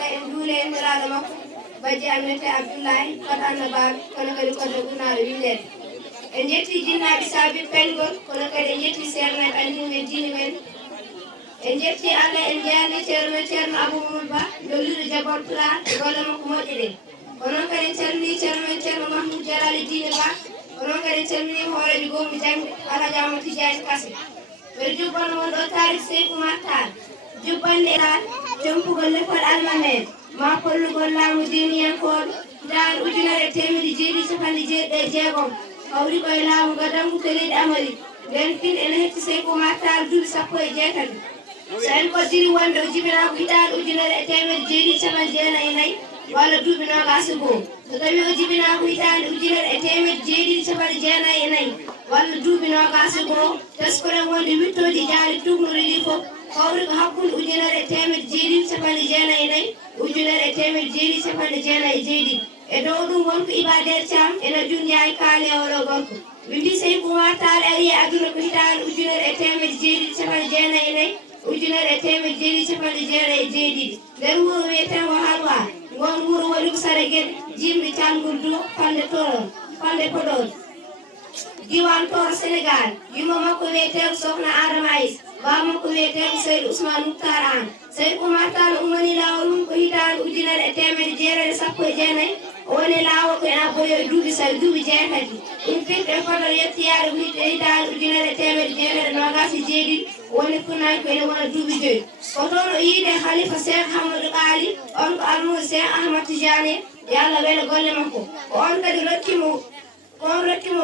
tagga en duule en nelaɗo makko bajji aminata abdoullahi fatanno baaɓe kono kadi kodde ɓurnaɗo windede en jetti jinnaɓe saabi pengol kono kadi en jetti sernaɓe andinɓe diine men en jetti allah en jeerni ceerno men ceerno aboumamadou ba dolliɗo jabal pula e golle makko moƴƴe ɗe onon kadi en calmini ceerno men ceerno mahmoudou jalali diine ba onon kadi en calmini hoorejo gommi jangde alhaji amadou tidiani kase mbeɗa jubbano mon ɗo tarik seykou martal jubbande elal jompugol leppol almamen ma kollugol laamu diniyankoɓe hitande ujunere temedde jeeɗiɗi capanɗe jeeɗiɗi e jeegom hawri koye laamu gadangu to leydi amari nden fin ene hetti seykou martal duuɓi 17 so en koddiri wonde o jibinako hitande ujunere e temedde jeeɗiɗi capanɗe jeenayyi e nayyi walla duuɓi nogas e goho so tawi o jibinako hitande ujunere e temedde jeeɗiɗi capanɗe jeenayyi e nayyi walla duuɓi nogas e goho teskoren wonde wittoji jaali tugnori ɗi fof hawri ko hakkude ujunere e temedde jeeɗiɗi capanɗe jeenayyi e nayyi ujunere e temedde jeeɗiɗi capanɗe jeenayyi e jeeɗiɗi e dow ɗum wonko ibadel thiam ene junñayi kaali e oɗo gorko ɓe mbi seykou martal ari e aduna ko hitande ujunere e temedde jeeɗiɗi capanɗe jeenayyi e nayyi ujunere e temedde jeeɗiɗi capanɗe jeenayyi e jeeɗiɗi nder wuuro wiyetengo halwa ngon wuuro waɗi ko sara gueɗe jimɗe calngol do fande toron fande podor diwan toro sénégal yumma makko wiyeteko sokhna adama aïs baaba makko wiyeteko seydou ousmane moukhtar an seykou martal ummani lawol mum ko hitande ujunere e temedde jeeɗiɗi sappo e jeenayyi o woni lawol ko ena boyo e duuɓi sawi duuɓi jeetati ɗum firɗe e podor yettiyade ko hitande ujunere e temedde jeeɗiɗi nogas e jeeɗiɗi woni funnayi ko ene wona duuɓi joyyi ko toon o yiide khalifa cheikh hamadou qaali on ko almudo cheikh ahmad tijani yo allah wele golle makko ko on kadi rokkimo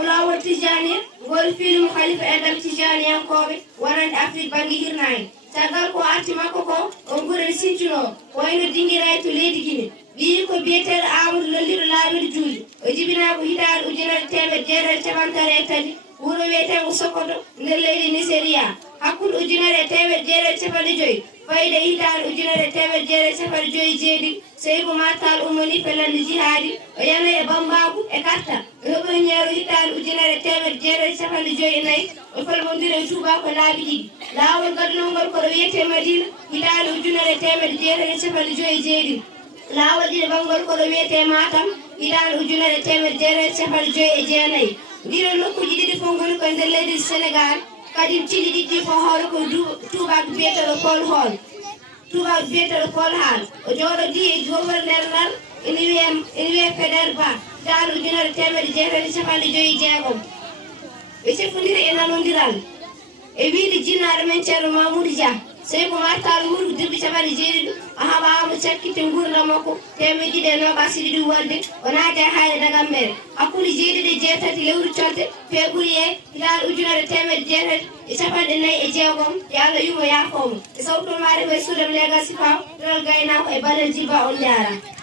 lawol tijani ngol fiilimo khalifa edam tijaniyankoɓe wonande afrique banggue hirnayi caggal ko arti makko ko on guurani sincino wayno dinguirayi to leydi guine wi ko biyeteɗo amadou lolliɗo laaɓiɗo juuɗe o jibinako hitande ujunere temedde jeeɗiɗi capantati e tati wuuro wiyetengo sokoto nder leydi nigéria hakkude ujunere e temedde jeeɗiɗi capanɗe joyyi fayde hitande ujunere e temedde jeeɗiɗi capanɗe joyyi e jeeɗiɗi seykou martal ummani pellande jihaadi o yana e bambagu e karta o heɓoyñeero hitande ujunere e temedde jeeɗiɗi capanɗe joyyi e nayyi o falmodira e touba ko laabi ɗiɗi laawol gadunol ngol koɗo wiyete madina hitande ujunere e temedde jeeɗiɗi capanɗe joyyi e jeeɗiɗi laawol ɗiɗi bangol koɗo wiyete matam hitande ujunere e temedde jeeɗiɗi capanɗe joyyi e jeenayyi ɗiɗon nokkuji ɗiɗi fof ngoni koye nder leydi sénégal kadi tili ɗiɗɗi fof hawre ko tubaɓe biyeteɗo pol hall tubaɓe biyeteɗo pol hall o jooɗodi e gouverneur ene wiye fédére ba hitande ujunere temedde jeeɗiɗi capanɗe joyyi e jeegom ɓe cefodira e nanodiral e wiide jinnaɗo men ceerno mamoudou dia seykou martal wuuri ko duuɓi capanɗe jeeɗiɗi o haɓama cakkite gurdam makko temedde ɗiɗi e nogas e ɗiɗi walde o naati e hayre dagammere hakkude jeeɗiɗi e jeetati lewru colte février hitande ujunere temedde jeetati e capanɗe nayyi e jeegom yo allah yumo yaafomo e sawtol maɗe koye suudam légal sifaw ɗol gaynako e balel jibba on jarama